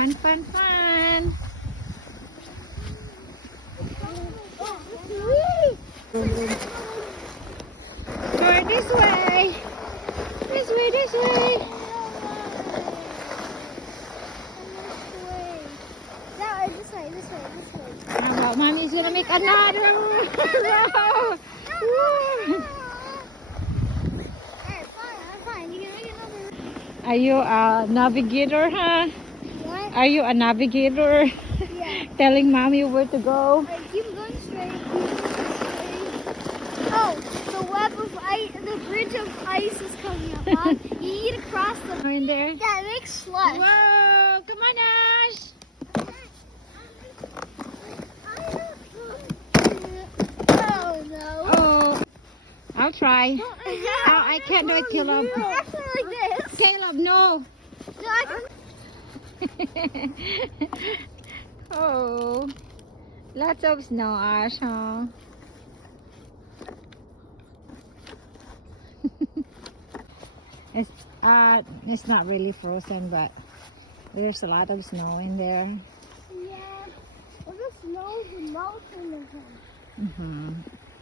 Fun, fun, fun. Going this way. This way, this way. This way. Well, Mommy's gonna make another row. Alright, fine. You can make another. Are you a navigator, huh? What? Are you a navigator? Yeah. Telling Mommy where to go? Alright, keep going straight. Oh, the web of ice, the bridge of ice is coming up, Mom. You need to cross the. In there? Yeah, it makes slush. Whoa! Come on, Ash! Oh no. Oh, I'll try. I can't do it, Caleb. Actually, like this. Caleb, no. No, I can. Oh, lots of snow, Ash, huh? It's not really frozen, but there's a lot of snow in there. Yeah. Well, the snow is melting again. Mm-hmm.